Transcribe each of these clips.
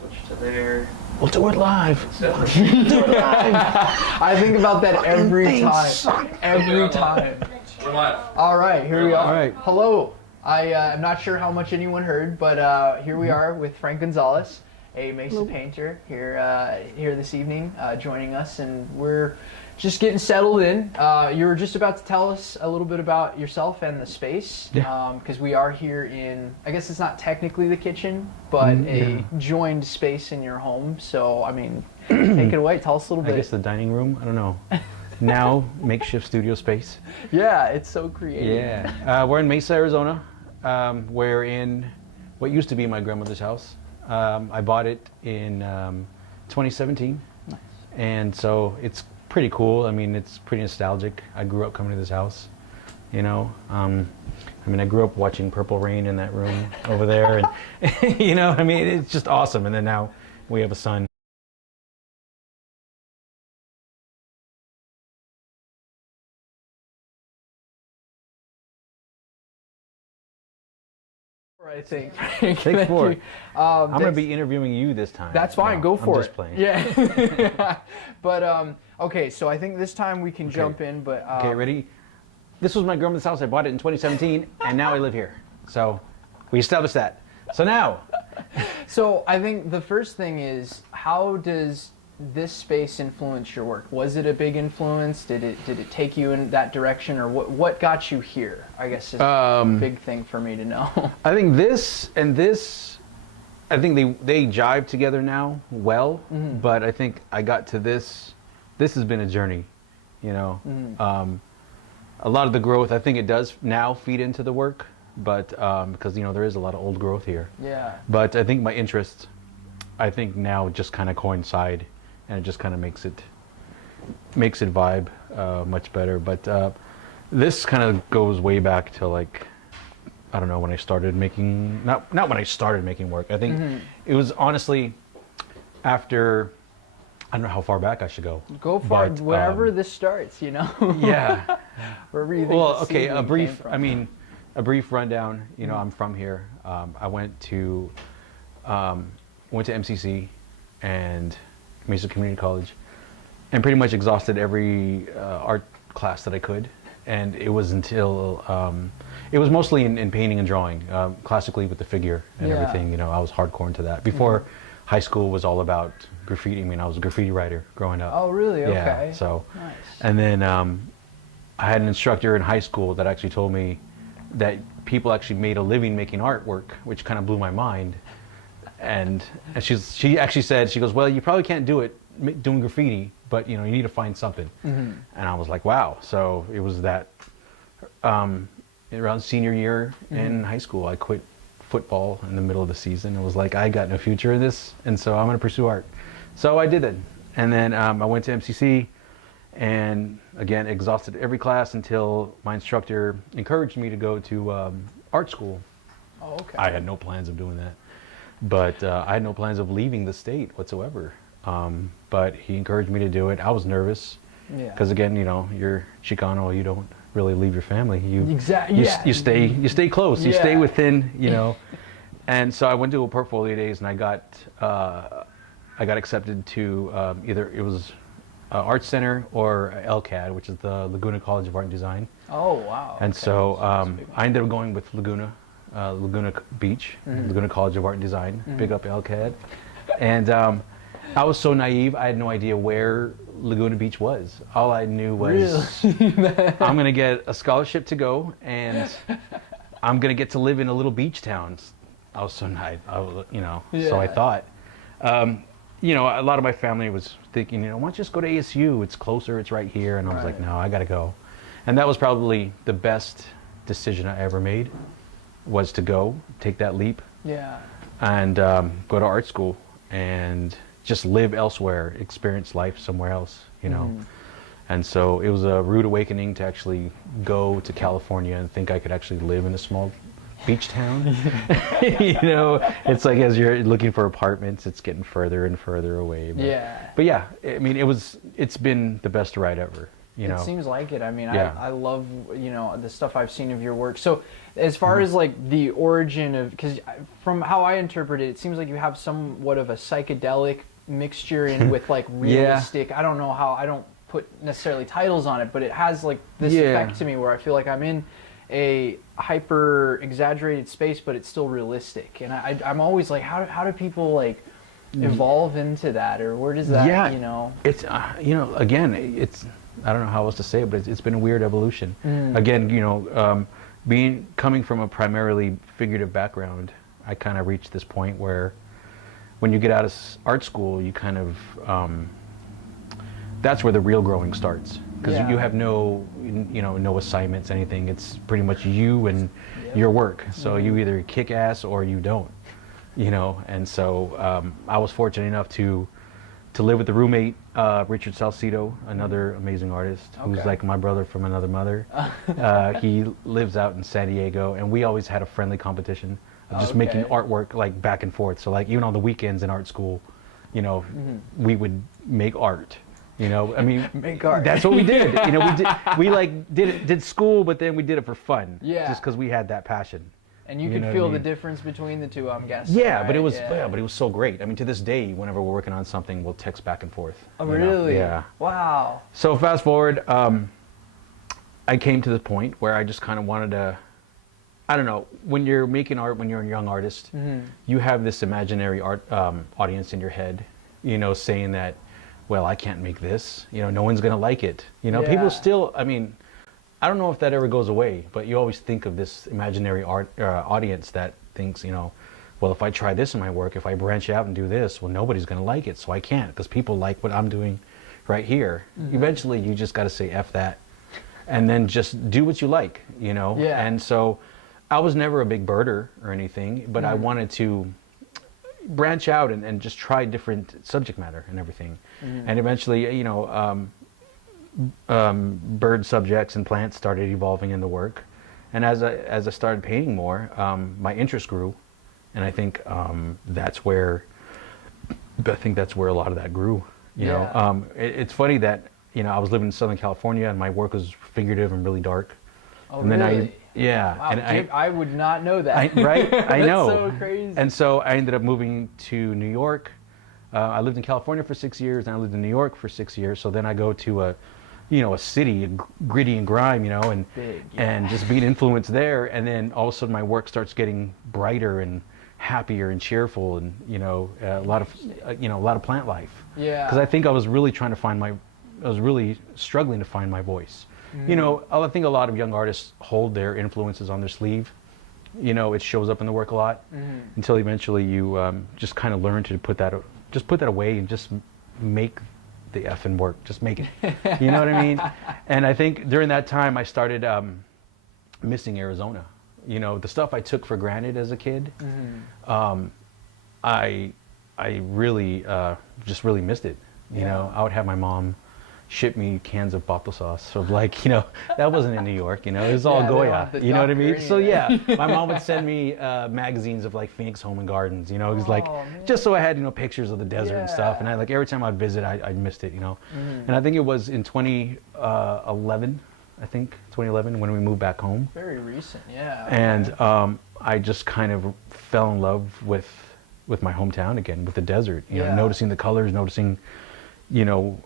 Switch to there. We'll do it live. So, I think about that every time. Every time. we're live. All right, here we are. All right. Hello. I'm not sure how much anyone heard, but here we are with Frank Gonzales, a Mesa painter here this evening, joining us, and we're just getting settled in. You were just about to tell us a little bit about yourself and the space, because we are here in, I guess it's not technically the kitchen, but a joined space in your home. So, I mean, take it away. Tell us a little bit. I guess the dining room. I don't know. Now makeshift studio space. Yeah, it's so creative. Yeah, we're in Mesa, Arizona. We're in what used to be my grandmother's house. I bought it in 2017, and so it's pretty cool. I mean, it's pretty nostalgic. I grew up coming to this house, you know. I mean, I grew up watching Purple Rain in that room over there, and you know, I mean, it's just awesome. And then now we have a son. I think. Take 4. I'm going to that's- be interviewing you this time. That's fine. No, Go for I'm it. just playing. Yeah. But okay, so I think this time we can jump in. But Okay, ready? This was my grandmother's house. I bought it in 2017, and now I live here. So we established that. So now. So I think the first thing is, how does this space influence your work? Was it a big influence? Did it take you in that direction, or what got you here? I guess is a big thing for me to know. I think this and this, I think they jive together now well, but I think I got to this. This has been a journey, you know. A lot of the growth, I think it does now feed into the work, but because, you know, there is a lot of old growth here. Yeah. But I think my interests, I think now just kind of coincide, and it just kind of makes it vibe much better. But this kind of goes way back to, like, I don't know, when I started making, not when I started making work. I think it was honestly after, I don't know how far back I should go. Go for but, wherever this starts, you know. Yeah. Wherever you think Well, the okay, seed a brief, came from. I mean, a brief rundown. You know, I'm from here. I went to MCC and Mesa Community College, and pretty much exhausted every art class that I could. And it was until it was mostly in painting and drawing, classically with the figure and everything. You know, I was hardcore into that. Before high school was all about graffiti. I mean, I was a graffiti writer growing up. Oh, really? Okay. Yeah. So, Nice. and then I had an instructor in high school that actually told me that people actually made a living making artwork, which kind of blew my mind. And she actually said, she goes, well, you probably can't do it doing graffiti, but, you know, you need to find something. And I was like, wow. So it was that around senior year in high school, I quit football in the middle of the season. It was like, I got no future in this, and so I'm going to pursue art. So I did it. And then I went to MCC, and again, exhausted every class until my instructor encouraged me to go to art school. Oh, okay. I had no plans of doing that, but I had no plans of leaving the state whatsoever. But he encouraged me to do it. I was nervous because, again, you know, you're Chicano, you don't really leave your family. You stay close. You stay within, you know. And so I went to a portfolio days, and I got accepted to either it was Art Center or LCAD, which is the Laguna College of Art and Design. Oh, wow. And okay. so I ended up going with Laguna Beach, Laguna College of Art and Design. Big up LCAD. And I was so naive, I had no idea where Laguna Beach was. All I knew was I'm going to get a scholarship to go, and I'm going to get to live in a little beach town. I was so naive, you know, so I thought. You know, a lot of my family was thinking, you know, why don't you just go to ASU? It's closer, it's right here. And I was like, no, I got to go. And that was probably the best decision I ever made, was to go, take that leap. Yeah. And go to art school and just live elsewhere, experience life somewhere else, you know. And so it was a rude awakening to actually go to California and think I could actually live in a small beach town. You know, it's like as you're looking for apartments, it's getting further and further away. But yeah, I mean, it's been the best ride ever, You know, it seems like it. I mean, Yeah. I love, you know, the stuff I've seen of your work. So as far as like the origin of, because from how I interpret it, it seems like you have somewhat of a psychedelic mixture in with like realistic, I don't know how, I don't put necessarily titles on it, but it has like this effect to me where I feel like I'm in a hyper exaggerated space, but it's still realistic. And I'm always like, how do people like evolve into that, or where does that, you know? It's, you know, again, it's, I don't know how else to say it, but it's been a weird evolution. Again, you know, coming from a primarily figurative background, I kind of reached this point where when you get out of art school, you kind of, that's where the real growing starts. Because you have no, you know, no assignments, anything. It's pretty much you and your work. So you either kick ass or you don't, you know. And so I was fortunate enough to live with the roommate, Richard Salcido, another amazing artist who's like my brother from another mother. He lives out in San Diego, and we always had a friendly competition of just making artwork like back and forth. So like even on the weekends in art school, you know, we would make art. You know, I mean, make art. That's what we did. You know, we like did school, but then we did it for fun. Yeah. Just because we had that passion. And you could feel the difference between the two, I'm guessing. Yeah, right? but it was but it was so great. I mean, to this day, whenever we're working on something, we'll text back and forth. Oh, really? Yeah. Wow. So fast forward, I came to the point where I just kind of wanted to, I don't know, when you're making art, when you're a young artist, you have this imaginary art audience in your head, you know, saying that, well, I can't make this, you know, no one's going to like it. You know, people still, I mean, I don't know if that ever goes away, but you always think of this imaginary audience that thinks, you know, well, if I try this in my work, if I branch out and do this, well, nobody's going to like it, so I can't, because people like what I'm doing right here. Eventually, you just got to say F that, and then just do what you like, you know? Yeah. And so I was never a big birder or anything, but I wanted to branch out and just try different subject matter and everything. And eventually, you know, bird subjects and plants started evolving in the work. And as I started painting more, my interest grew. And I think that's where a lot of that grew. You know, it's funny that, you know, I was living in Southern California and my work was figurative and really dark. Oh, and then really? Wow, and I would not know that. Right? I know. That's so crazy. And so I ended up moving to New York. I lived in California for 6 years, and I lived in New York for 6 years. So then I go to a city, gritty and grime, you know, and Big, and just being influenced there. And then all of a sudden my work starts getting brighter and happier and cheerful, and you know, a lot of plant life. Yeah. Because I think I was really struggling to find my voice. You know, I think a lot of young artists hold their influences on their sleeve. You know, it shows up in the work a lot until eventually you just kind of learn to put that away and just make the effing work. Just make it. You know what I mean? And I think during that time I started missing Arizona. You know, the stuff I took for granted as a kid, I really just really missed it. You know, I would have my mom ship me cans of bottle sauce of like, you know, that wasn't in New York, you know, it was all Goya, you know what I mean? So yeah, my mom would send me magazines of like Phoenix Home and Gardens, you know, it was like, just so I had, you know, pictures of the desert and stuff. And I like, every time I'd visit, I missed it, you know. And I think it was in 2011, when we moved back home. Very recent, yeah. And I just kind of fell in love with my hometown again, with the desert, you know, noticing the colors, noticing, you know,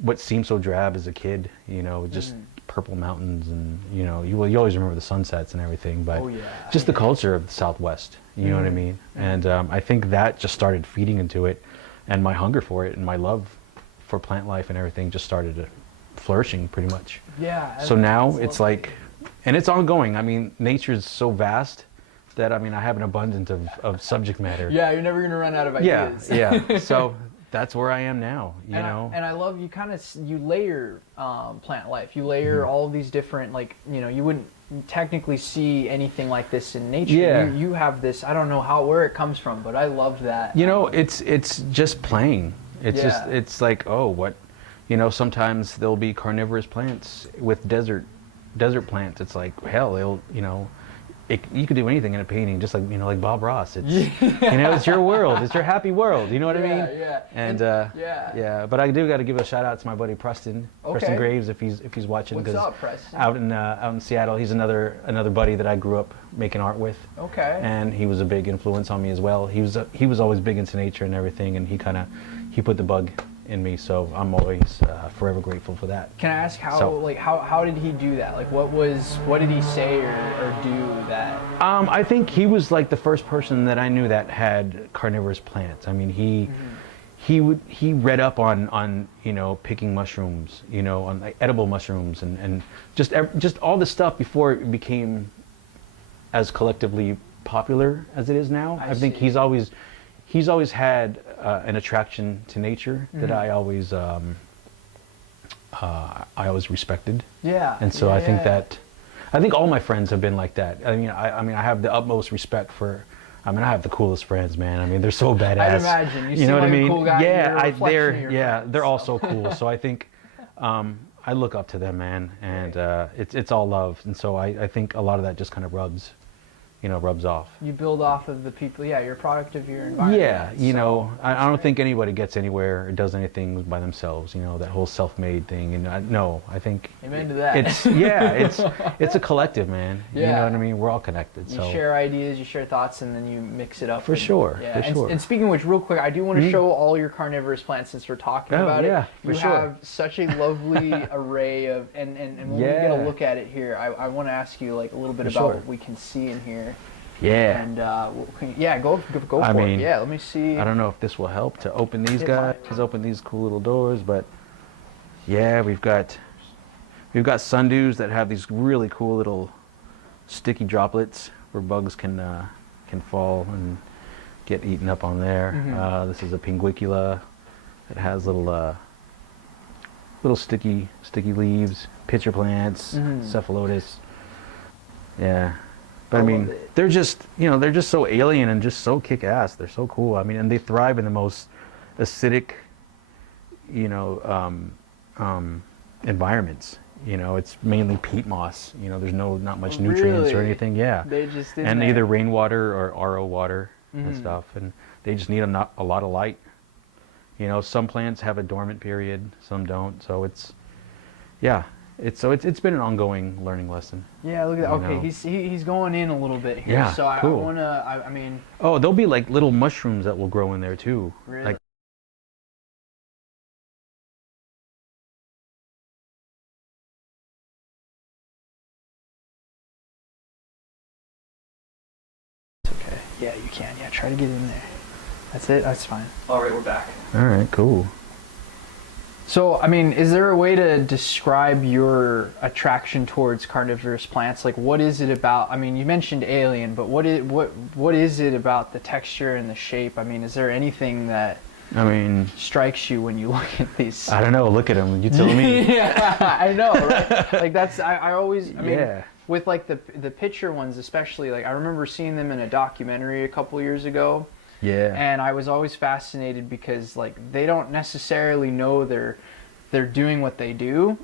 what seemed so drab as a kid, you know, just purple mountains, and you know, you always remember the sunsets and everything, but just the culture of the Southwest, you know what I mean? And I think that just started feeding into it, and my hunger for it and my love for plant life and everything just started flourishing pretty much. Yeah. So now it's like, and it's ongoing. I mean, nature is so vast that, I mean, I have an abundance of subject matter. Yeah, you're never gonna run out of ideas. Yeah. So that's where I am now, you know. And I love you layer plant life. You layer all of these different, like, you know, you wouldn't technically see anything like this in nature. Yeah. You have this, I don't know where it comes from, but I love that. You know, it's just playing. It's just, it's like, oh, what, you know, sometimes there'll be carnivorous plants with desert plants. It's like, hell, you could do anything in a painting, just like like Bob Ross. It's it's your world, it's your happy world. You know what I mean? Yeah. And yeah. yeah. But I do got to give a shout out to my buddy Preston Graves if he's watching. What's up, Preston? Out in Seattle, he's another buddy that I grew up making art with. Okay. And he was a big influence on me as well. He was always big into nature and everything, and he put the bug in me, so I'm always forever grateful for that. Can I ask how did he do that? Like what did he say or do that? I think he was like the first person that I knew that had carnivorous plants. I mean, he read up on picking mushrooms, on like edible mushrooms and just all the stuff before it became as collectively popular as it is now. I think he's always had an attraction to nature that I always respected. Yeah. And so I think all my friends have been like that. I mean, I have the utmost respect for. I have the coolest friends, man. I mean, they're so badass. I'd imagine. You know what I mean? A cool guy Yeah, they're all so cool. So I think I look up to them, man, and it's all love. And so I think a lot of that just kind of rubs off. You build off of the people. Yeah, you're a product of your environment. Yeah, I don't think anybody gets anywhere or does anything by themselves. That whole self-made thing. And I think. Amen to that. It's a collective, man. Yeah. You know what I mean? We're all connected. You share ideas, you share thoughts, and then you mix it up. For sure. And speaking of which, real quick, I do want to show all your carnivorous plants since we're talking about it. You have such a lovely array of, and when we get a look at it here, I want to ask you like a little bit about what we can see in here. Yeah. And go for it. Yeah, let me see. I don't know if this will help to open these guys, open these cool little doors, but yeah, we've got sundews that have these really cool little sticky droplets where bugs can fall and get eaten up on there. This is a Pinguecula. It has little sticky leaves, pitcher plants, cephalotus. Yeah. But I mean, they're just so alien and just so kick-ass. They're so cool. I mean, and they thrive in the most acidic, environments. It's mainly peat moss. There's not much nutrients or anything. Yeah. They just either rainwater or RO water and stuff, and they just need a lot of light. Some plants have a dormant period, some don't. So it's been an ongoing learning lesson. Yeah, look at that. Okay, he's going in a little bit here. Yeah, so cool. I mean. Oh, there'll be like little mushrooms that will grow in there too. Really? Like, okay. Yeah, you can. Yeah, try to get in there. That's it. That's fine. All right, we're back. All right, cool. So, I mean, is there a way to describe your attraction towards carnivorous plants? Like, what is it about? I mean, you mentioned alien, but what is it about the texture and the shape? I mean, is there anything that strikes you when you look at these? I don't know. Look at them. You tell me. Yeah, I know. Right? Like that's I always. I mean, with like the picture ones, especially. Like I remember seeing them in a documentary a couple years ago. Yeah. And I was always fascinated because like they don't necessarily know they're doing what they do.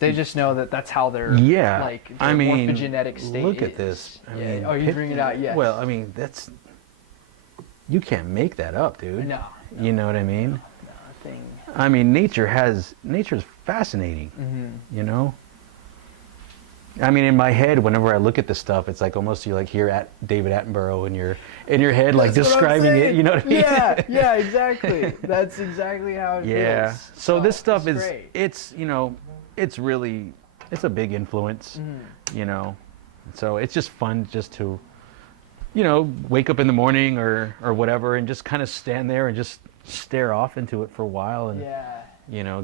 They just know that that's how they're like their morphogenetic state look is. At this. I mean, you bring it out, yes. Well, I mean, you can't make that up, dude. No. You know what I mean? No. I mean, nature's fascinating. I mean, in my head, whenever I look at this stuff, it's like almost you like hear at David Attenborough in your head, like describing it. You know what I mean? Yeah, exactly. That's exactly how it feels. Yeah. So this stuff is great. it's a big influence. So it's just fun just to wake up in the morning or whatever and just kind of stand there and just stare off into it for a while and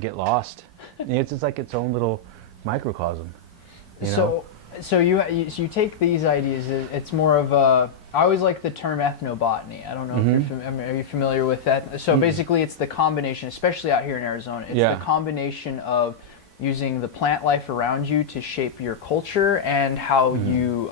get lost. It's just like its own little microcosm. So you take these ideas. It's more of a. I always like the term ethnobotany. I don't know if are you familiar with that. So basically, it's the combination, especially out here in Arizona. It's the combination of using the plant life around you to shape your culture and how you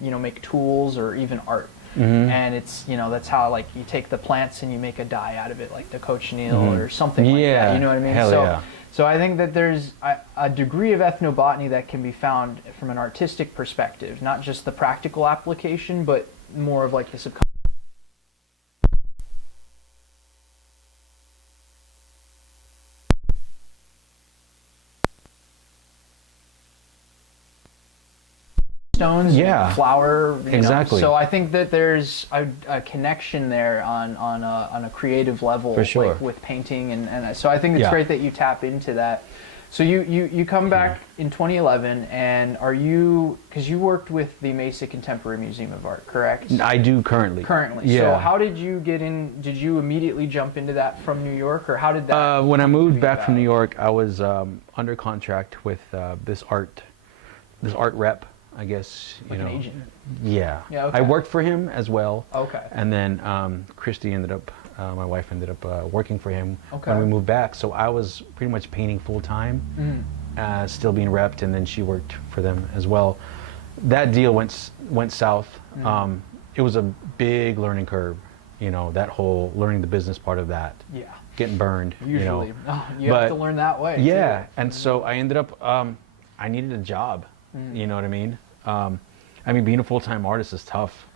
make tools or even art. And it's that's how like you take the plants and you make a dye out of it, like the cochineal or something like that. You know what I mean? Hell So I think that there's a degree of ethnobotany that can be found from an artistic perspective, not just the practical application, but more of like the subconscious stones, Yeah. flower, you Exactly. know. So I think that there's a connection there on a creative level, For sure. like with painting, and so I think it's Yeah. great that you tap into that. So you come back in 2011, and because you worked with the Mesa Contemporary Museum of Art, correct? I do currently. Currently. Yeah. So how did you get in? Did you immediately jump into that from New York, or how did that? When I come to moved be back from about? New York, I was under contract with this art rep, I guess. Like you an know. agent. Yeah. Yeah, okay. I worked for him as well. Okay. And then Christy ended up, my wife ended up working for him Okay. when we moved back. So I was pretty much painting full time, still being repped, and then she worked for them as well. That deal went south. It was a big learning curve, you know, that whole learning the business part of that. Yeah. Getting burned. Usually, You know. you have But- to learn that way. Yeah, too. and so I ended up, I needed a job, you know what I mean? I mean, being a full-time artist is tough.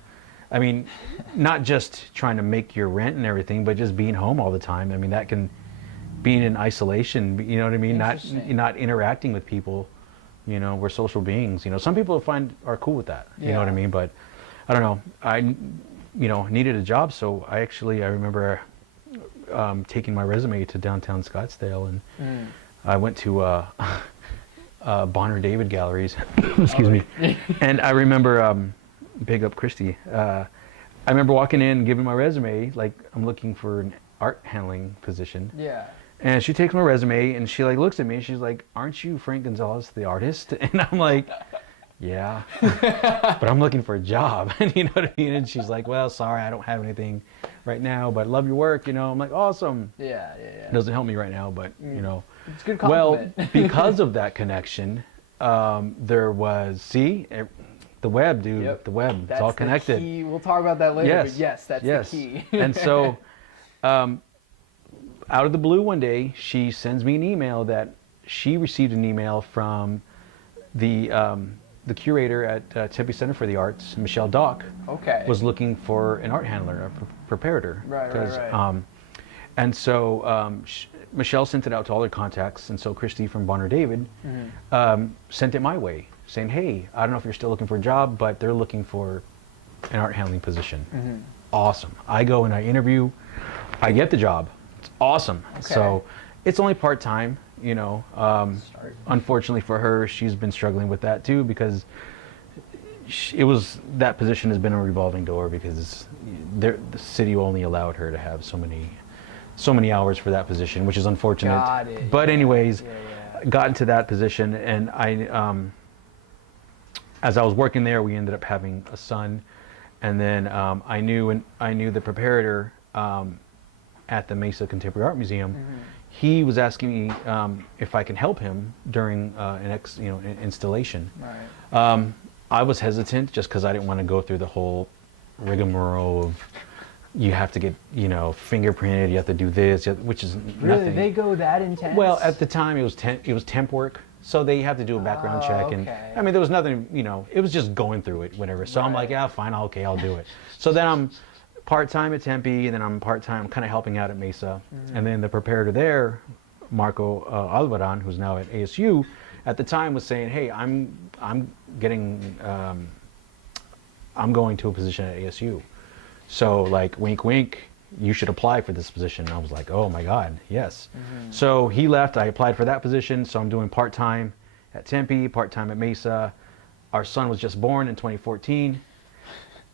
I mean, not just trying to make your rent and everything, but just being home all the time. I mean, that can, being in isolation, you know what I mean? Interesting. Not interacting with people, you know, we're social beings, you know. Some people are cool with that, you know what I Yeah. mean? But I don't know, I, you know, needed a job, so I remember taking my resume to downtown Scottsdale, and I went to Bonner David Galleries, excuse me, and I remember, big up Christy, I remember walking in and giving my resume, like I'm looking for an art handling position, Yeah. and she takes my resume and she like looks at me and she's like, "Aren't you Frank Gonzales, the artist?" And I'm like, "Yeah, but I'm looking for a job." And you know what I mean? And she's like, "Well, sorry, I don't have anything right now, but I love your work, you know." I'm like, "Awesome." Yeah. It doesn't help me right now, but you know. It's a good Well, compliment. because of that connection, there was, the web, dude, Yep. the web, That's it's all the connected. key. We'll talk about that later. But yes, that's yes. the key. And so, out of the blue one day, she sends me an email that she received an email from the curator at Tempe Center for the Arts, Michelle Dock, Okay. was looking for an art handler, a preparator. Right. And so Michelle sent it out to all her contacts, and so Christy from Bonner David sent it my way, saying, "Hey, I don't know if you're still looking for a job, but they're looking for an art handling position." Awesome. I go and I interview. I get the job. It's awesome. Okay. So it's only part-time, you know. Start. Unfortunately for her, she's been struggling with that too, because that position has been a revolving door, because the city only allowed her to have so many hours for that position, which is unfortunate. Got it. But anyways, Yeah. got into that position, and I, as I was working there, we ended up having a son, and then I knew the preparator at the Mesa Contemporary Art Museum. He was asking me if I can help him during an installation. Right. I was hesitant just because I didn't want to go through the whole rigmarole of, you have to get, you know, fingerprinted, you have to do this, which is Really, nothing. they go that intense? Well, at the time it was temp work, so they have to do a background check, and okay. I mean there was nothing, you know, it was just going through it, whatever. So I'm like, Right. yeah, fine, okay, I'll do it. So then I'm part-time at Tempe, and then I'm part-time kind of helping out at Mesa, and then the preparator there, Marco Alvaran, who's now at ASU, at the time was saying, "Hey, I'm going to a position at ASU. So like, wink, wink, you should apply for this position." And I was like, "Oh my God, yes." So he left, I applied for that position. So I'm doing part-time at Tempe, part-time at Mesa. Our son was just born in 2014.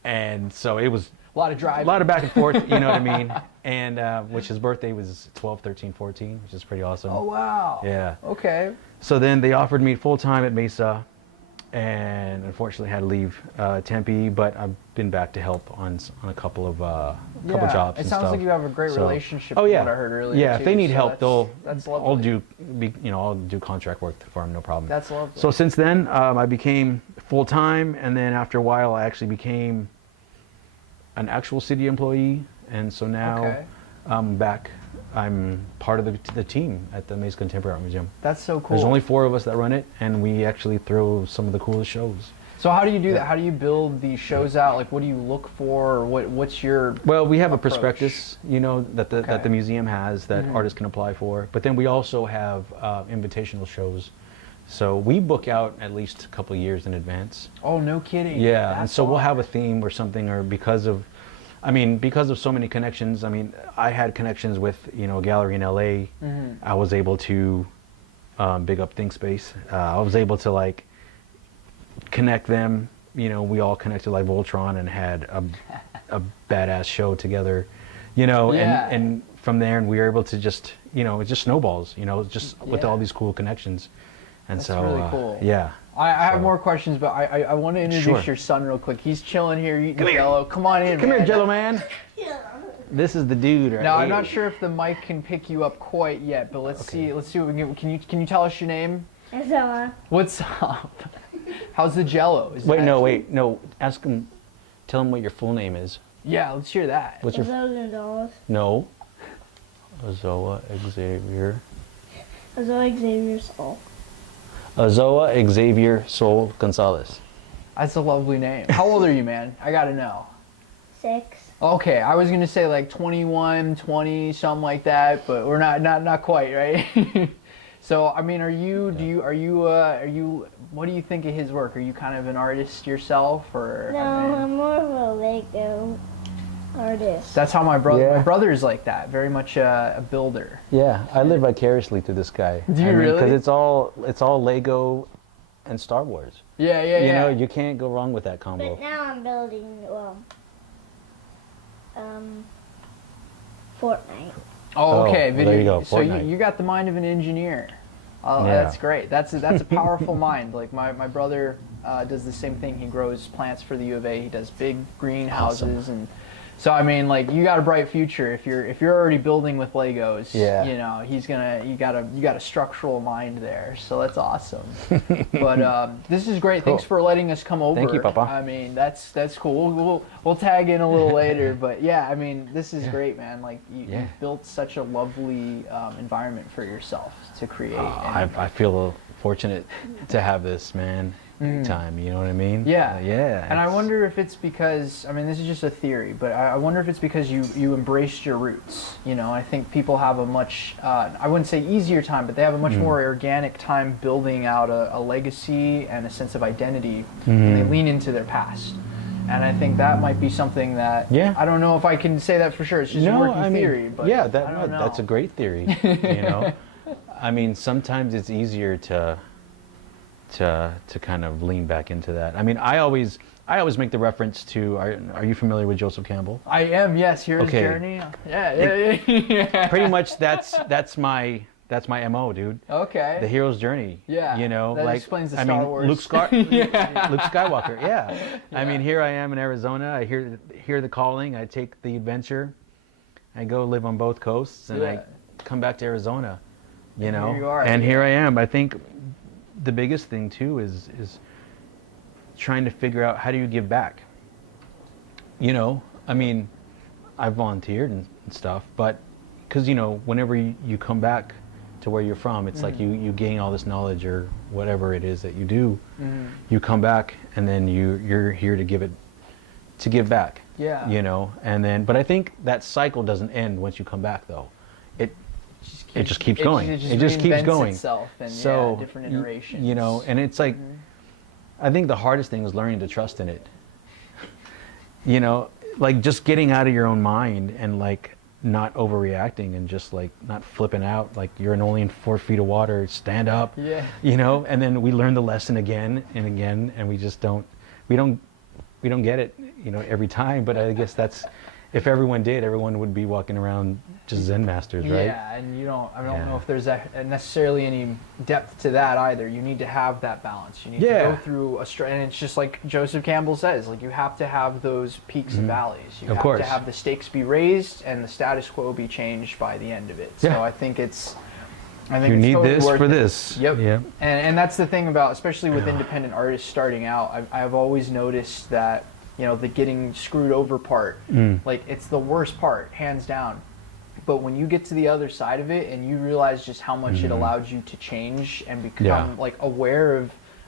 And so it was a lot of driving. a lot of back and forth, you know what I mean? And which his birthday was 12, 13, 14, which is pretty awesome. Oh, wow. Yeah. Okay. So then they offered me full-time at Mesa, and unfortunately had to leave Tempe, but I've been back to help on a couple of jobs It and sounds stuff. like you have a great So- relationship. Oh from yeah. what I heard earlier. Yeah, if too, they need so help, that's I'll lovely. I'll do contract work for them, no problem. That's lovely. So since then, I became full-time, and then after a while, I actually became an actual city employee, and so now Okay. I'm back I'm part of the team at the Mesa Contemporary Art Museum. That's so cool. There's only 4 of us that run it, and we actually throw some of the coolest shows. So how do you do that? How do you build these shows out? Like, what do you look for? Or what's your Well, we have approach? a prospectus, that the museum has that artists can apply for. But then we also have invitational shows. So we book out at least a couple of years in advance. Oh, no kidding. Yeah, That's and so we'll awesome. have a theme or something, or because of so many connections. I mean, I had connections with a gallery in LA. I was able to big up Think Space. I was able to like connect them. We all connected like Voltron and had a badass show together. Yeah. And from there, and we were able to just it just snowballs. Just with all these cool connections. And That's so really cool. yeah. I have more questions, but I want to introduce your son real quick. He's chilling here eating Jello. Come on in, Come man. here, Jello man. This is the dude right Now, here. I'm not sure if the mic can pick you up quite yet, but let's see what we can get. Can you tell us your name? Azella. What's up? How's the Jello? Wait, no. Ask him. Tell him what your full name is. Yeah, let's hear that. What's your? Azella Gonzales. No. Azoa Xavier. Azella Xavier Soul. Azoa Xavier Sol Gonzales. That's a lovely name. How old are you, man? I gotta know. 6. Okay, I was gonna say like 21, 20, something like that, but we're not quite, right? So, I mean, what do you think of his work? Are you kind of an artist yourself, or? No, I'm more of a Lego artist. That's how my brother's like that, very much a builder. Yeah, I live vicariously through this guy. Do you really? Because it's all Lego and Star Wars. Yeah. You can't go wrong with that combo. But now I'm building, Fortnite. Oh, okay. well, there you go, So Fortnite. you got the mind of an engineer. Oh, Yeah. that's great. That's a powerful mind. Like my brother does the same thing. He grows plants for the U of A. He does big greenhouses, Awesome. and so I mean, like, you got a bright future if you're already building with Legos. Yeah. You got a structural mind there. So that's awesome. But this is great. Thanks for letting us come over. Thank you, Papa. I mean, that's cool. We'll tag in a little later, but yeah, I mean, this is great, man. Like you built such a lovely environment for yourself to create. I feel fortunate to have this, man. Big time, you know what I mean? Yeah. Yeah. And I wonder if it's because, I mean, this is just a theory, but I wonder if it's because you embraced your roots. I think people have a much, I wouldn't say easier time, but they have a much more organic time building out a legacy and a sense of identity, and they lean into their past. And I think that might be something that, I don't know if I can say that for sure. It's just a working theory. But yeah, I don't know. that's a great theory, I mean, sometimes it's easier to kind of lean back into that. I mean, I always make the reference to. Are you familiar with Joseph Campbell? I am. Yes. Hero's Journey. Yeah. Pretty much that's my MO, dude. Okay. The hero's journey. Yeah. That like explains the I Star mean, Wars. Luke Skywalker. Yeah. I mean, here I am in Arizona. I hear the calling. I take the adventure. I go live on both coasts, and I come back to Arizona. Here you are. And here I am. I think the biggest thing too is trying to figure out how do you give back. I mean, I volunteered and stuff, but because whenever you come back to where you're from, it's like you gain all this knowledge or whatever it is that you do. You come back and then you're here to give back. Yeah. And then, but I think that cycle doesn't end once you come back, though. It just keeps going. It just keeps reinvents going. itself and So different iterations. And it's like, I think the hardest thing is learning to trust in it. Like just getting out of your own mind and like not overreacting and just like not flipping out. Like you're only in 4 feet of water. Stand up. Yeah. And then we learn the lesson again and again, and we just don't get it. Every time. But I guess that's. If everyone did, everyone would be walking around just Zen masters, right? Yeah, and I don't know if there's necessarily any depth to that either. You need to have that balance. You need to go through and it's just like Joseph Campbell says, like you have to have those peaks and valleys. You have to have the stakes be raised and the status quo be changed by the end of it. So I think you need totally this worth for it. this. Yep. And that's the thing about, especially with independent artists starting out, I've always noticed that the getting screwed over part, like it's the worst part, hands down. But when you get to the other side of it and you realize just how much it allowed you to change and become like aware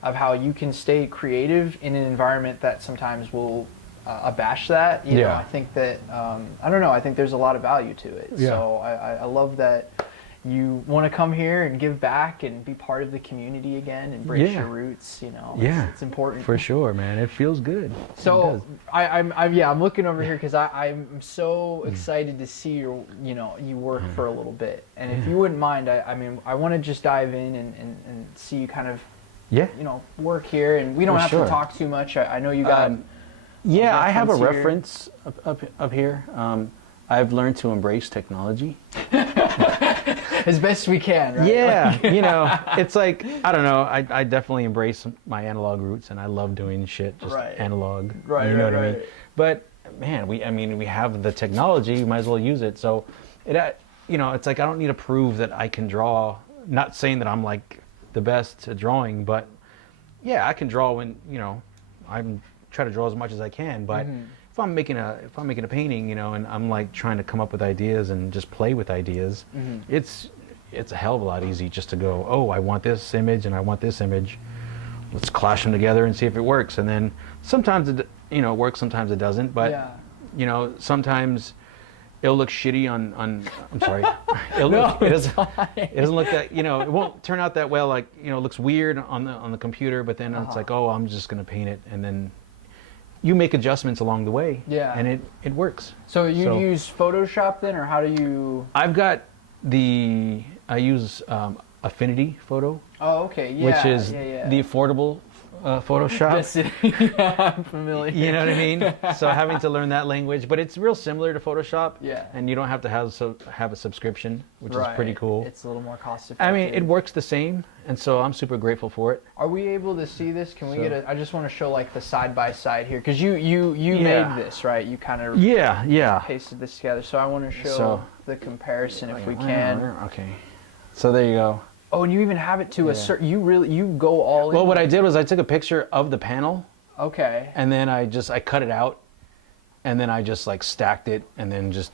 of how you can stay creative in an environment that sometimes will abash that, you know, I think that, I don't know, I think there's a lot of value to it. Yeah. So I love that you want to come here and give back and be part of the community again, embrace your roots, you know. It's important. For sure, man. It feels good. So I'm looking over here because I'm so excited to see your, you know, you work for a little bit. And if you wouldn't mind, I want to just dive in and see you kind of, you know, work here. And we don't have to talk too much. I know you got... I have a here. reference up here. I've learned to embrace technology. As best we can, right? Yeah, you know, it's like, I don't know, I definitely embrace my analog roots, and I love doing shit just analog. Right, you know what I mean? But man, we have the technology, we might as well use it. So it, you know, it's like I don't need to prove that I can draw. Not saying that I'm like the best at drawing, but yeah, I can draw when, you know, I'm try to draw as much as I can, but if I'm making a painting, you know, and I'm like trying to come up with ideas and just play with ideas, it's a hell of a lot easy just to go, oh, I want this image and I want this image. Let's clash them together and see if it works. And then sometimes it, you know, works, sometimes it doesn't. But you know, sometimes it'll look shitty on I'm sorry. It doesn't look that, you know, it won't turn out that well. Like, you know, it looks weird on the computer, but then it's like, oh, I'm just gonna paint it, and then you make adjustments along the way, and it works. So you use Photoshop then, or how do you? I use Affinity Photo. Oh, okay, which is the affordable Photoshop. I'm familiar. You know what I mean? So having to learn that language, but it's real similar to Photoshop. Yeah. And you don't have to have a subscription, which is pretty cool. It's a little more cost effective. I mean, it works the same, and so I'm super grateful for it. Are we able to see this? Can we get a? I just want to show like the side by side here, because you made this, right? You kind of pasted this together. So I want to show the comparison if we can. Okay. So there you go. Oh, and you even have it to a certain. You go all in. Well, what I did was I took a picture of the panel. Okay. And then I cut it out, and then I just like stacked it, and then just,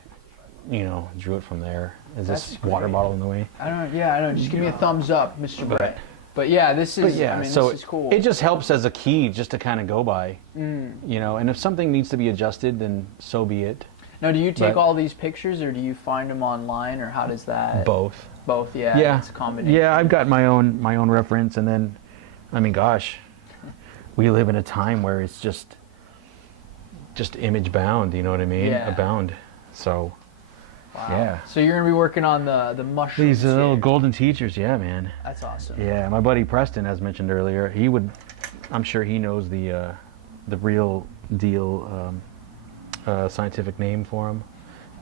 you know, drew it from there. Is this water bottle in the way? I know. Just give me a thumbs up, Mr. Brett. But yeah, this is. So this is cool. It just helps as a key just to kind of go by. You know, and if something needs to be adjusted, then so be it. Now, do you take all these pictures, or do you find them online, or how does that? Both. Both, yeah. It's a combination. Yeah, I've got my own reference, and then, I mean, gosh, we live in a time where it's just image bound. You know what I mean? Yeah. Abound. So. Wow. Yeah. So you're gonna be working on the mushrooms. These little golden teachers, yeah, man. That's awesome. Yeah, my buddy Preston, as mentioned earlier, I'm sure he knows the real deal scientific name for them.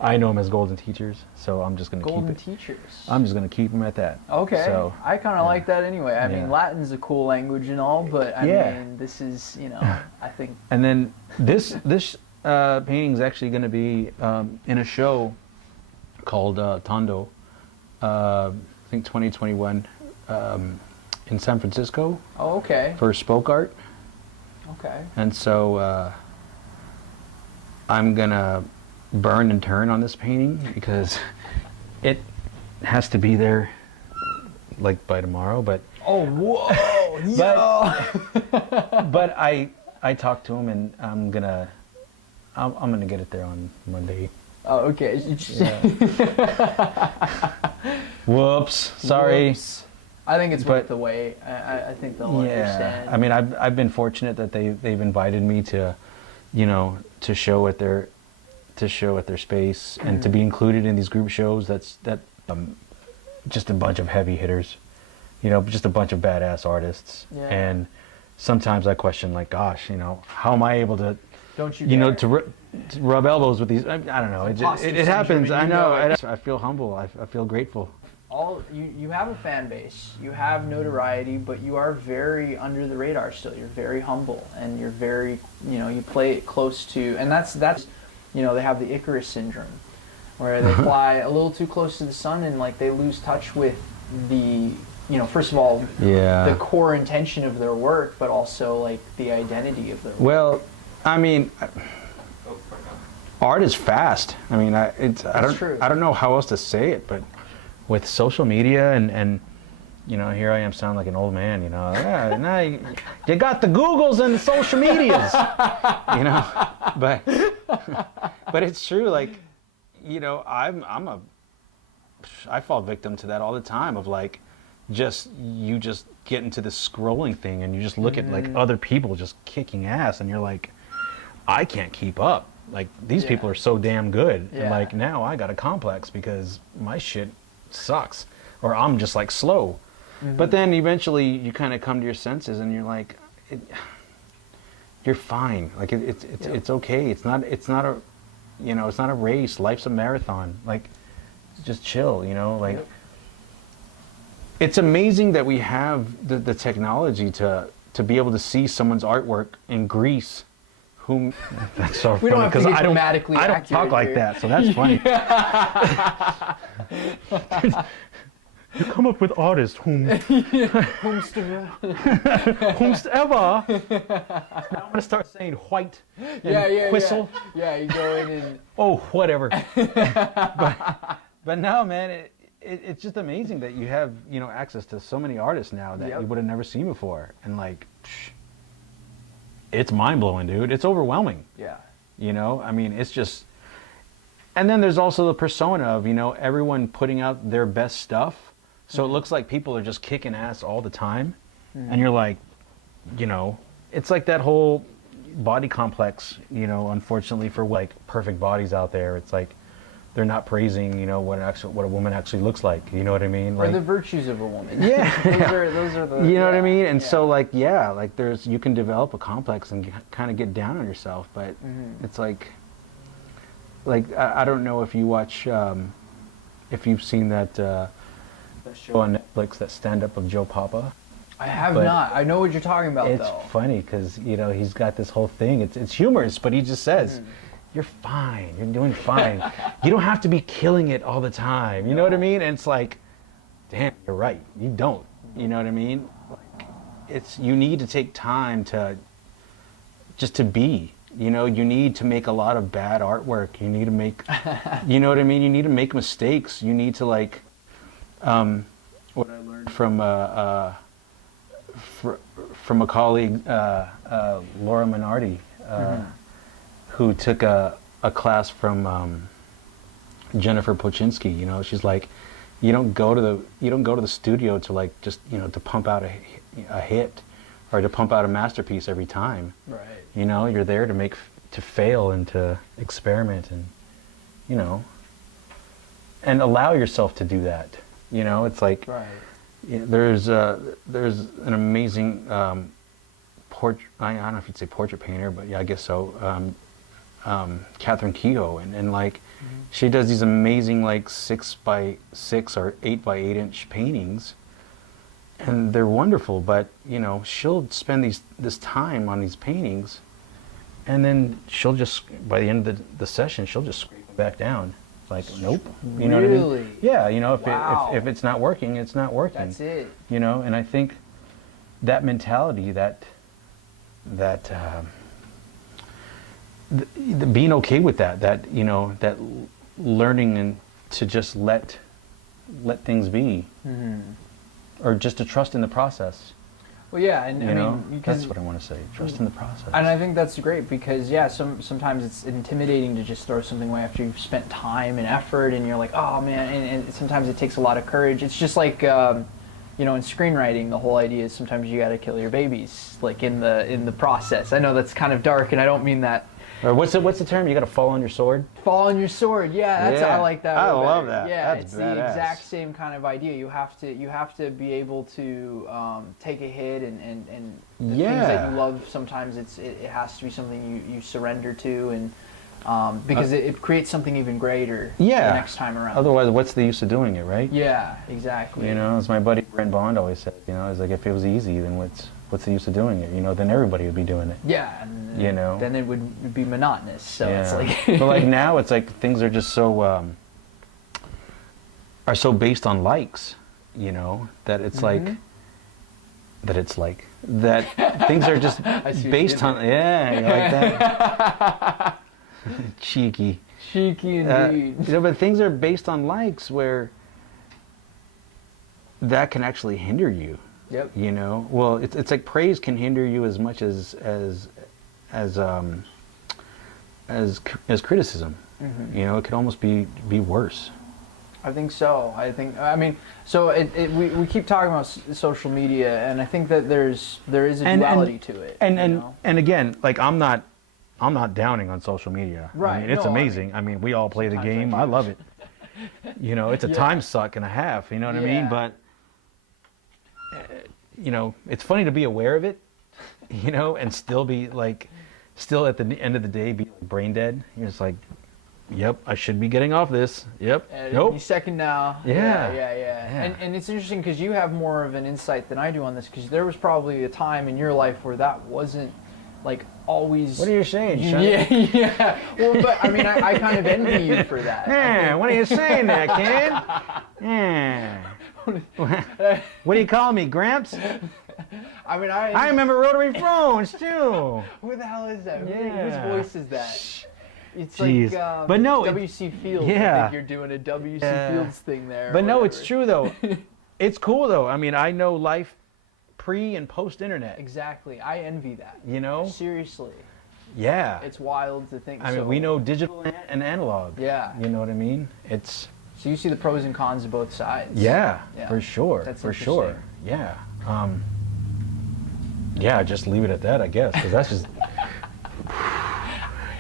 I know them as golden teachers, so I'm just gonna keep it. Golden teachers. I'm just gonna keep them at that. Okay. So, I kind of like that anyway. I mean, Latin's a cool language and all, but I mean, this is, you know, I think. And then this painting is actually gonna be in a show called Tondo, I think 2021, in San Francisco. Oh, okay. For Spoke Art. Okay. And so I'm gonna burn and turn on this painting because it has to be there like by tomorrow. But whoa, but I talked to him, and I'm gonna get it there on Monday. Oh, okay. Whoops. Sorry. Whoops. I think it's worth the wait. I think they'll understand. I mean, I've been fortunate that they've invited me to, you know, to show at their space and to be included in these group shows. That's just a bunch of heavy hitters, you know, just a bunch of badass artists. Yeah. And sometimes I question, like, gosh, you know, how am I able to, don't you know, to rub elbows with these? I don't know. It happens. I know. I feel humble. I feel grateful. You have a fan base, you have notoriety, but you are very under the radar still. You're very humble, and you're very, you know, you play it close to, and that's you know, they have the Icarus syndrome, where they fly a little too close to the sun, and like they lose touch with the, you know, first of all, the core intention of their work, but also like the identity of their work. Well, I mean, art is fast. I mean, I don't know how else to say it, but with social media and you know, here I am sounding like an old man, you know. Yeah, now you got the Googles and the social medias, you know. But it's true. Like, you know, I fall victim to that all the time. Of like, you just get into this scrolling thing, and you just look at like other people just kicking ass, and you're like, I can't keep up. Like, these people are so damn good, and like now I got a complex because my shit sucks, or I'm just like slow. But then eventually you kind of come to your senses and you're like, you're fine. Like it's okay. It's not a, you know, it's not a race. Life's a marathon. Like, just chill, you know, like it's amazing that we have the technology to be able to see someone's artwork in Greece. Whom that's so funny because I don't talk like that, so that's funny. You come up with artists whomsoever. Now I'm gonna start saying white and whistle. Yeah, you go in and oh, whatever. but no, man, it's just amazing that you have, you know, access to so many artists now that you would have never seen before, and like, it's mind blowing, dude. It's overwhelming. Yeah. You know, I mean, it's just. And then there's also the persona of, you know, everyone putting out their best stuff. So it looks like people are just kicking ass all the time. And you're like, you know, it's like that whole body complex, you know, unfortunately for like perfect bodies out there. It's like they're not praising, you know, what a woman actually looks like. You know what I mean? Like, or the virtues of a woman. Yeah. those are the. You know what I mean? And so like, yeah, like you can develop a complex and kind of get down on yourself, but it's like I don't know if you watch, if you've seen that show on Netflix, that stand-up of Joe Papa. I have not. I know what you're talking about, it's though. It's funny because, you know, he's got this whole thing. It's humorous, but he just says, you're fine. You're doing fine. You don't have to be killing it all the time. You know what I mean? And it's like, damn, you're right. You don't. You know what I mean? Like, you need to take time to just to be. You know, you need to make a lot of bad artwork. You need to make, you know what I mean? You need to make mistakes. You need to like, what I learned from a colleague, Laura Minardi, who took a class from Jennifer Pochinski. You know, she's like, you don't go to the studio to like just, you know, to pump out a hit or to pump out a masterpiece every time. Right. You know, you're there to fail and to experiment and, you know, and allow yourself to do that. You know, it's like there's an amazing portrait. I don't know if you'd say portrait painter, but yeah, I guess so. Catherine Kehoe, and like she does these amazing like 6x6 or 8x8 paintings, and they're wonderful. But you know, she'll spend this time on these paintings, and then she'll just by the end of the session, she'll just scrape them back down. Like, nope. You know what I mean? Yeah, you know, if it's not working, it's not working. That's it. You know, and I think that mentality, that being okay with that, you know, that learning and to just let things be, or just to trust in the process. Well, yeah, and I mean, because that's what I want to say. Trust in the process. And I think that's great because, yeah, sometimes it's intimidating to just throw something away after you've spent time and effort, and you're like, oh man, and sometimes it takes a lot of courage. It's just like, you know, in screenwriting, the whole idea is sometimes you got to kill your babies, like in the process. I know that's kind of dark, and I don't mean that. Or what's the term? You got to fall on your sword. Fall on your sword. Yeah, I like that. I love that. Yeah, that's it's badass. the exact same kind of idea. You have to be able to take a hit and the things that you love. Sometimes it has to be something you surrender to, and because it creates something even greater. The next time around. Otherwise, what's the use of doing it, right? Yeah, exactly. You know, as my buddy Brent Bond always said, you know, it's like if it was easy, then what's the use of doing it? You know, then everybody would be doing it. Yeah, and you know, then it would be monotonous. So it's like, but like now, it's like things are just so are so based on likes. You know, that it's like that things are just based on you like that. Cheeky. Cheeky indeed. But things are based on likes where that can actually hinder you. Yep. Well, it's like praise can hinder you as much as criticism. It could almost be worse. I think so. We keep talking about social media, and I think that there is a duality to it. And again, like I'm not downing on social media. Right. It's amazing. We all play the game. I love it. It's a time suck and a half. You know what I mean? But it's funny to be aware of it. And still be like, still at the end of the day, be brain dead. You're just like, yep, I should be getting off this. Yep. Nope. Any second now. Yeah. Yeah. And it's interesting because you have more of an insight than I do on this, because there was probably a time in your life where that wasn't like always. What are you saying, Sean? Yeah. Well, but I kind of envy you for that. Yeah. What are you saying there, kid? Yeah. What do you call me, Gramps? I remember rotary phones too. Who the hell is that? Yeah. Whose voice is that? It's Jeez. like but no, W.C. Fields. Yeah. I think you're doing a W.C. Fields thing there. But no, it's true though. It's cool though. I know life pre and post internet. Exactly. I envy that. Seriously. Yeah. It's wild to think. We know digital and analog. Yeah. You know what I mean? So you see the pros and cons of both sides. Yeah. For sure. That's for sure. Yeah. Yeah. Just leave it at that, I guess, because that's just.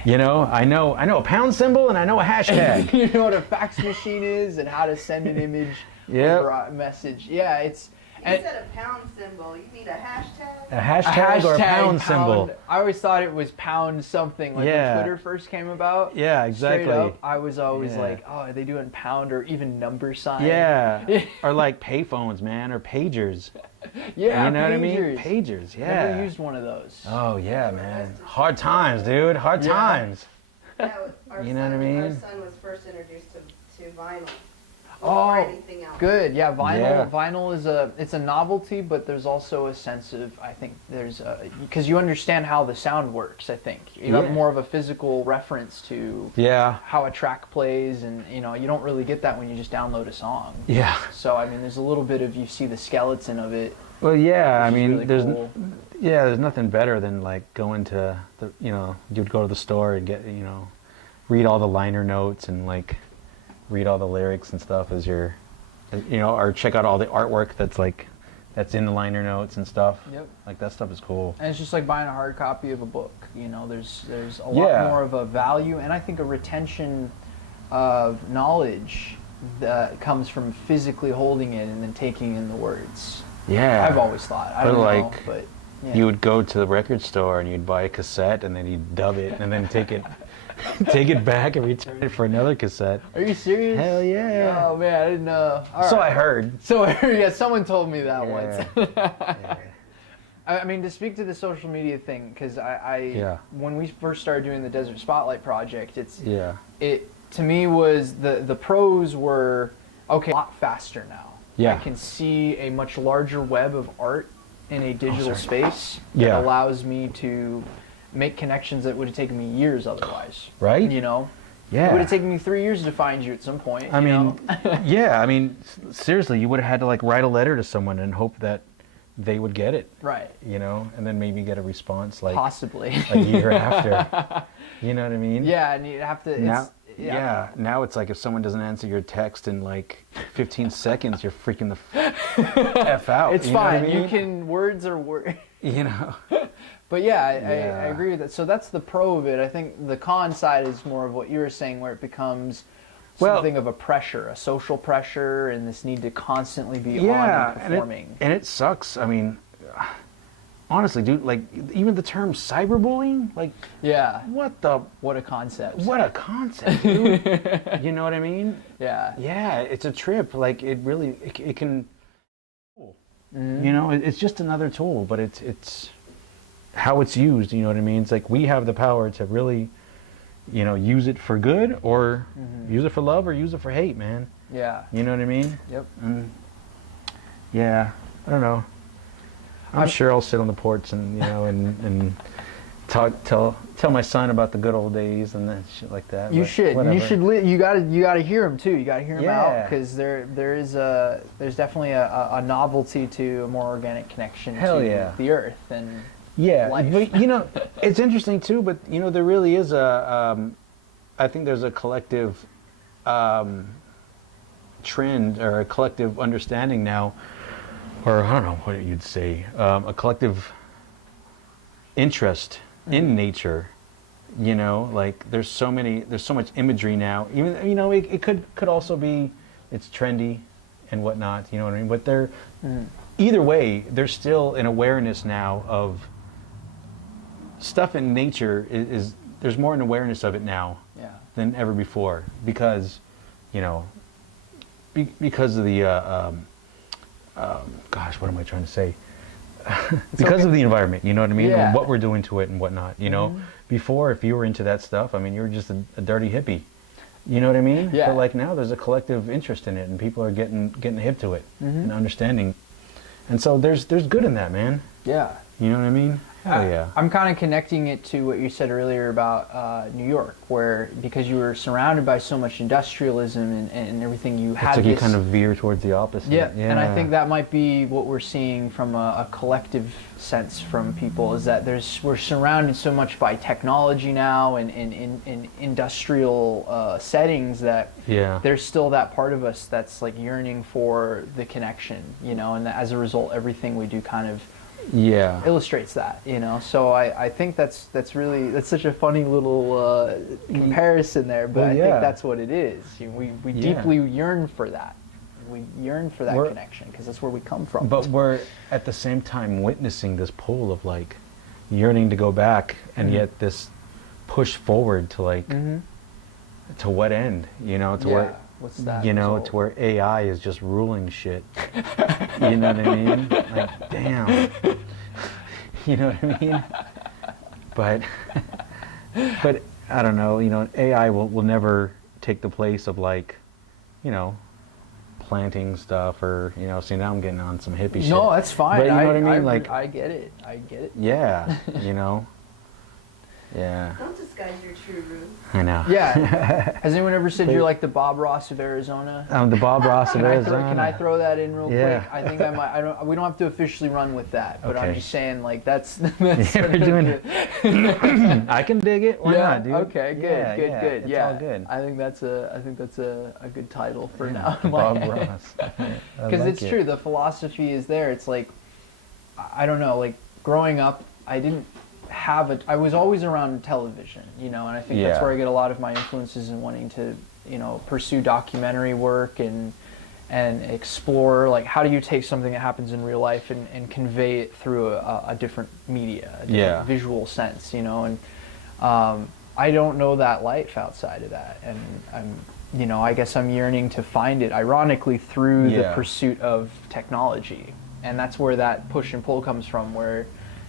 I know a pound symbol and I know a hashtag. You know what a fax machine is and how to send an image or a message. Yeah, it's. You said a pound symbol. You need a hashtag? A hashtag or a pound symbol. I always thought it was pound something. Like when Twitter first came about. Yeah, exactly. Straight up, I was always like, oh, are they doing pound or even number sign? Yeah. Or like payphones, man, or pagers. Yeah, you know what I mean? pagers. Pagers, yeah. Never used one of those. Oh yeah, man. Hard times, dude. Hard times. Yeah, You know what I mean? Our son was first introduced to vinyl. Oh, anything else. good. Yeah, vinyl. Yeah. Vinyl is a novelty, but there's also a sense of, I think there's because you understand how the sound works. I think you have more of a physical reference to how a track plays, and you don't really get that when you just download a song. Yeah. So there's a little bit of, you see the skeleton of it. Well, yeah. Really there's cool. there's nothing better than like going to the you'd go to the store and get read all the liner notes and like read all the lyrics and stuff as you're or check out all the artwork that's in the liner notes and stuff. Yep. Like that stuff is cool. And it's just like buying a hard copy of a book. There's a lot more of a value, and I think a retention of knowledge that comes from physically holding it and then taking in the words. Yeah. I've always thought. I don't know, but yeah. You would go to the record store and you'd buy a cassette and then you'd dub it and then take it back and return it for another cassette. Are you serious? Hell yeah. Oh man, I didn't know. So I heard. Yeah, someone told me that once. Yeah. To speak to the social media thing, because when we first started doing the Desert Spotlight project, it to me was the pros were a lot faster now. Yeah. I can see a much larger web of art in a digital space that allows me to make connections that would have taken me years otherwise. Right? Yeah. It would have taken me 3 years to find you at some point. Seriously, you would have had to like write a letter to someone and hope that they would get it. Right. And then maybe get a response like possibly a year after. You know what I mean? Yeah, and you have to. Now it's like if someone doesn't answer your text in like 15 seconds, you're freaking the F out. It's fine. You can, words are words. But yeah, I agree with that. So that's the pro of it. I think the con side is more of what you were saying, where it becomes something of a pressure, a social pressure, and this need to constantly be on and performing. And it sucks. Honestly, dude, like even the term cyberbullying, like what a concept. What a concept, dude. You know what I mean? Yeah. Yeah, it's a trip. Like it really, it can. It's just another tool, but it's how it's used. You know what I mean? It's like we have the power to really, use it for good or use it for love or use it for hate, man. Yeah. You know what I mean? Yep. Yeah. I don't know. I'm sure I'll sit on the porch and and tell my son about the good old days and then shit like that. You but should. whatever. You should. You gotta hear him too. You gotta hear him out Yeah. because there's definitely a novelty to a more organic connection Hell to yeah. the earth and Yeah, life. but, you know, it's interesting too. But you know, there really is I think there's a collective trend or a collective understanding now, or I don't know what you'd say, a collective interest in nature. You know, like there's so much imagery now. Even, you know, it could also be it's trendy and whatnot. You know what I mean? But either way, there's still an awareness now of stuff in nature. Is there's more an awareness of it now Yeah. than ever before because, you know, because of the gosh, what am I trying to say? Because of the environment, you know what I mean? Yeah. And what we're doing to it and whatnot, you know? Before, if you were into that stuff, I mean, you were just a dirty hippie. You know what I mean? Yeah. But like now, there's a collective interest in it, and people are getting hip to it and understanding. And so there's good in that, man. Yeah. You know what I mean? Hell yeah. I'm kind of connecting it to what you said earlier about New York, where because you were surrounded by so much industrialism and everything, you had It's like this. you kind of veer towards the opposite. Yeah, and I think that might be what we're seeing from a collective sense from people is that we're surrounded so much by technology now and in industrial settings that Yeah. there's still that part of us that's like yearning for the connection, you know, and as a result, everything we do kind of Yeah. illustrates that, you know. So I think that's such a funny little comparison there, but Well, I yeah. think that's what it is. We Yeah. deeply yearn for that. We yearn for that We're- connection because that's where we come from. But we're at the same time witnessing this pull of like yearning to go back, and yet this push forward to like to what end? You know, to Yeah. where What's that? you know, result? to where AI is just ruling shit. You know what I mean? Like, damn. You know what I mean? But I don't know. You know, AI will never take the place of like, you know, planting stuff or, you know. See, now I'm getting on some hippie shit. No, that's fine. But you know what I mean? Like, I get it. I get it. yeah, you know. Yeah, Don't disguise your true root. I know. Yeah. Has anyone ever said you're like the Bob Ross of Arizona? I'm the Bob Ross of Arizona. Can I throw that in real Yeah. quick? I think I might. We don't have to officially run with that, but I'm Okay. just saying, like that's. Yeah, we're doing it. I can dig it. Why not, dude? Okay. Good. Yeah, good. yeah, Good. it's Yeah. all good. I think that's a good title for now. Bob Ross. Because it's true. The philosophy is there. It's like, I don't know. Like growing up, I didn't have it. I was always around television, you know, and I think that's Yeah. where I get a lot of my influences in wanting to, you know, pursue documentary work and explore like how do you take something that happens in real life and convey it through a different media, a different Yeah. visual sense, you know, and I don't know that life outside of that, and I'm, you know, I guess I'm yearning to find it, ironically, through the Yeah. pursuit of technology, and that's where that push and pull comes from, where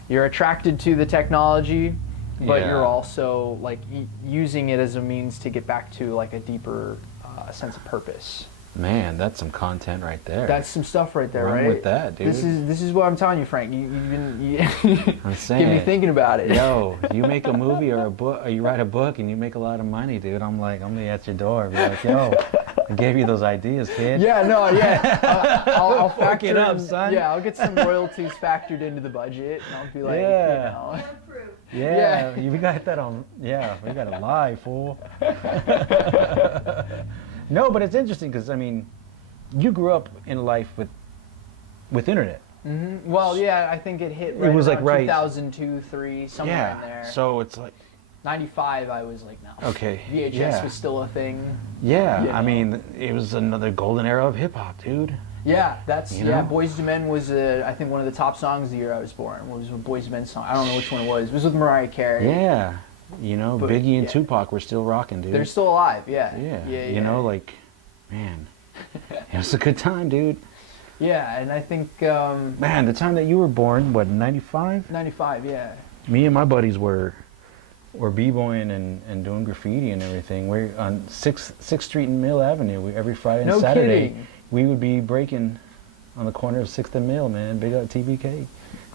you're attracted to the technology, but Yeah. you're also like using it as a means to get back to like a deeper sense of purpose. Man, that's some content right there. That's some stuff right there, Run right? with that, dude. This is what I'm telling you, Frank. You've been I'm saying. get me thinking about it. Yo, you make a movie or a book, or you write a book and you make a lot of money, dude. I'm gonna be at your door. Be like, yo, I gave you those ideas, kid. Yeah, no, yeah. I'll Fuck it factor up, in- son. Yeah, I'll get some royalties factored into the budget, and I'll be like, Yeah. you know. And approved. Yeah, Yeah. we got that on. Yeah, we got it live, fool. No, but it's interesting because I mean, you grew up in life with internet. Well, yeah, I think it hit. It Right was, like, around right- 2002, 3, somewhere in there. So it's like, 95, I was like, no. okay, VHS yeah. was still a thing. Yeah, you I know. mean, it was another golden era of hip hop, dude. Yeah, that's You yeah. know? Boys to Men was I think one of the top songs the year I was born. Was a Boys to Men song. I don't know which one it was. It was with Mariah Carey. Yeah, you know, But, Biggie and yeah. Tupac were still rocking, dude. They're still alive. Yeah. Yeah, you know, like, man, it was a good time, dude. Yeah, and I think Man, the time that you were born, what, 95? 95. Yeah. Me and my buddies were b-boying and doing graffiti and everything. We're on 6th Street and Mill Avenue. Every Friday and No Saturday, kidding. we would be breaking on the corner of 6th and Mill, man. Big up TBK.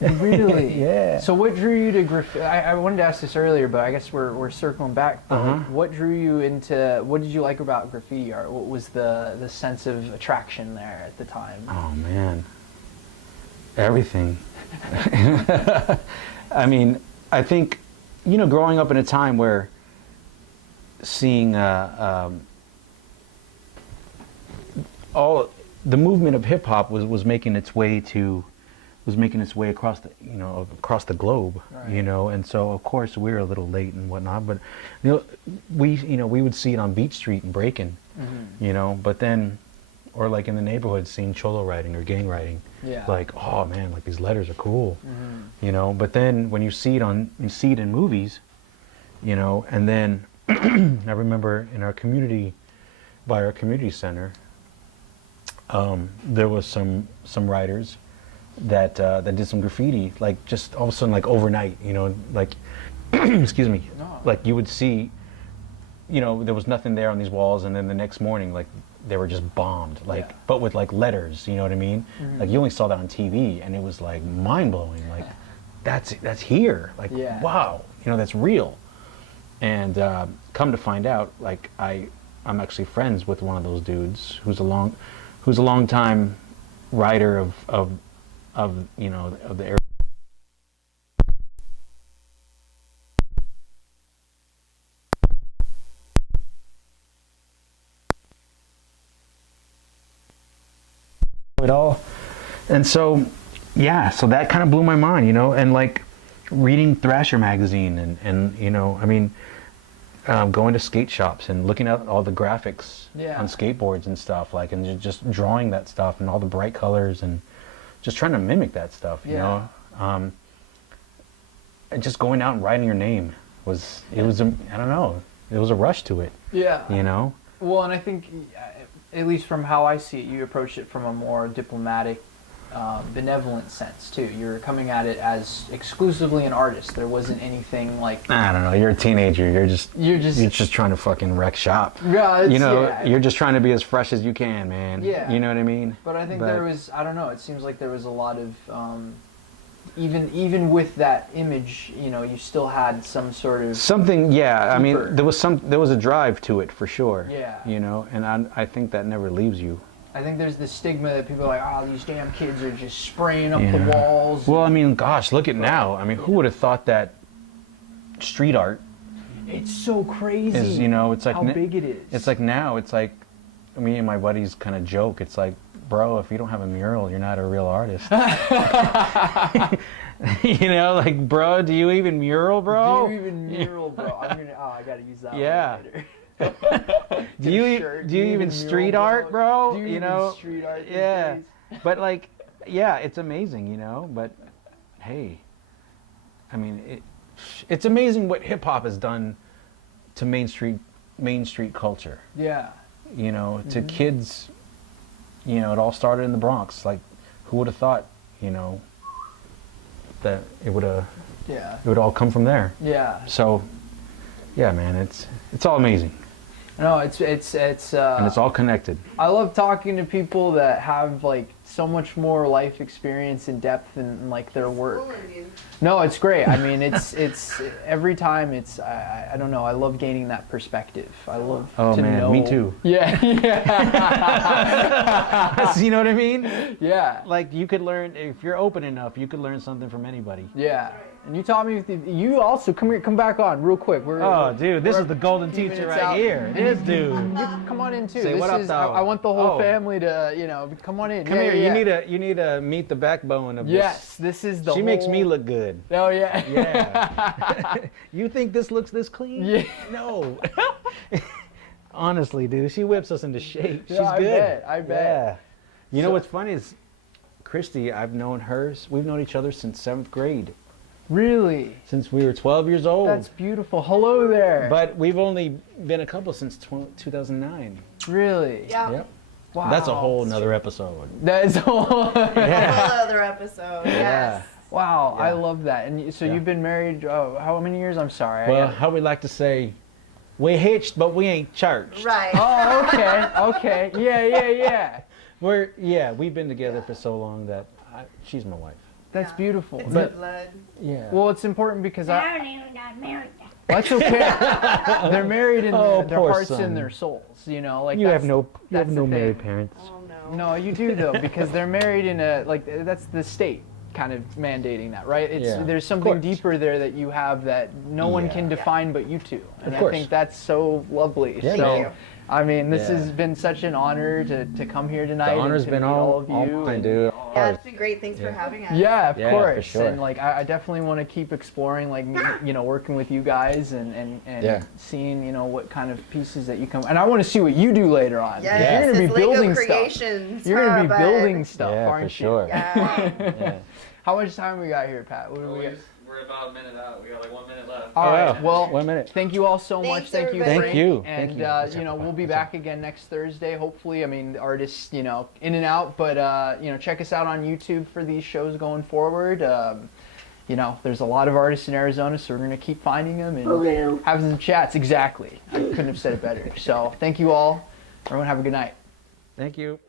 Really? Yeah. So what drew you to graffiti? I wanted to ask this earlier, but I guess we're circling back. But like, what drew you into? What did you like about graffiti art? What was the sense of attraction there at the time? Oh man, everything. I mean, I think, growing up in a time where seeing all the movement of hip hop was making its way across across the globe, Right. and so of course we were a little late and whatnot, but we would see it on Beach Street and Breakin', but then, or like in the neighborhood seeing cholo writing or gang writing, Yeah. like, oh man, like these letters are cool, but then when you see it in movies, and then I remember in our community, by our community center, there was some writers that did some graffiti, like just all of a sudden, like overnight, like excuse me, No. like you would see, there was nothing there on these walls, and then the next morning, like they were just bombed, like, Yeah. but with like letters, you know what I mean? Like you only saw that on TV, and it was like mind blowing, like that's here, like Yeah. wow, that's real. And come to find out, like I'm actually friends with one of those dudes who's a long time writer of the area. It all, and so so that kind of blew my mind, and like reading Thrasher magazine and I mean, going to skate shops and looking at all the graphics Yeah. on skateboards and stuff, like, and just drawing that stuff and all the bright colors and just trying to mimic that stuff, Yeah. and just going out and writing your name was I don't know, it was a rush to it, Yeah. Well, and I think, at least from how I see it, you approach it from a more diplomatic, benevolent sense too. You're coming at it as exclusively an artist. There wasn't anything like. I don't know. You're a teenager. You're just trying to fucking wreck shop. Yeah, You're just trying to be as fresh as you can, man. Yeah. You know what I mean? But I think there was. I don't know. It seems like there was a lot of. Even with that image, you still had some sort of something. Yeah. I mean, deeper. there was a drive to it for sure. Yeah. And I think that never leaves you. I think there's this stigma that people are like, oh, these damn kids are just spraying up Yeah. the walls. Well, I mean, gosh, look at now. I mean, who would have thought that street art It's so crazy. is, it's like how big it is. It's like now, it's like me and my buddies kind of joke. It's like, bro, if you don't have a mural, you're not a real artist. Like, bro, do you even mural, bro? Do you even mural, bro? I gotta use that Yeah. one later. Do you even street mural, art, bro? Do you even street art these Yeah. days? But like, yeah, it's amazing, But hey, I mean, it's amazing what hip hop has done to Main Street culture. Yeah. To kids. It all started in the Bronx. Like, who would have thought, that it would all come from there. Yeah. So, yeah, man, it's all amazing, No, it's and it's all connected. I love talking to people that have like so much more life experience and depth in like their work. Fooling you. No, it's great. I mean, it's every time I don't know. I love gaining that perspective. I love Oh to man, know. me too. Yeah, yeah, You know what I mean? yeah, Like, you could learn, if you're open enough, you could learn something from anybody. yeah. And you taught me. You also come back on real quick. Dude, this is the golden few teacher minutes right out. here. This dude. Come on in too. Say, This "What up, is, though?" I want the whole Oh. family to come on in. Come Yeah, here. yeah. You need to meet the backbone of Yes, this is the. She makes me whole- look good. Oh yeah. Yeah. You think this looks this clean? Yeah. No. Honestly, dude, she whips us into shape. She's Yeah, I good. bet, I bet. Yeah. You know So- what's funny is, Christy, we've known each other since 7th grade. Really? Since we were 12 years old. That's beautiful. Hello there. But we've only been a couple since 2009. Really? Yeah. Yep. Wow. That's a whole nother episode. That's all. Yeah. Whole other episode. Yes. Wow, I Yeah. love that. And so Yeah. you've been married how many years? I'm sorry. Well, how we like to say, we hitched, but we ain't churched. Right. Oh, okay. Okay. Yeah. We've been together for so long that she's my wife. That's Yeah. beautiful. It's But- the blood. Yeah. well, it's important because I I. don't even got married. That's okay. They're married in their poor hearts son. and their souls. You know, like you that's, have no that's the married thing. parents. Oh no. No, you do though, because they're married in a like that's the state kind of mandating that, right? It's Yeah. there's Of something course. deeper there that you have that no one Yeah. can define but you two, and Of I course. think that's so lovely. Yeah, so, man. you. I mean, this Yeah. has been such an honor to come here tonight. The honor's and to been meet all of all you. mine, and- dude. Yeah, it's been great. Thanks for Yeah. having us. Yeah, of Yeah, for course. sure. And like, I definitely want to keep exploring, like, working with you guys and Yeah. seeing, what kind of pieces that you come. And I want to see what you do later on. Yes, You're going to be his building Lego stuff. creations. You're going to be bud. building stuff, Yeah, aren't for you? sure. Yeah. Yeah. How much time we got here, Pat? What do we got? We're about a minute out. We got like 1 minute left. All right. wow. Well, 1 minute. thank you all so much. Thanks, Thank you, everybody. Frank. Thank you. And Thank you. we'll be back again next Thursday. Hopefully, I mean, artists, in and out. But check us out on YouTube for these shows going forward. There's a lot of artists in Arizona, so we're gonna keep finding them and having some chats. Exactly. I couldn't have said it better. So thank you all. Everyone have a good night. Thank you.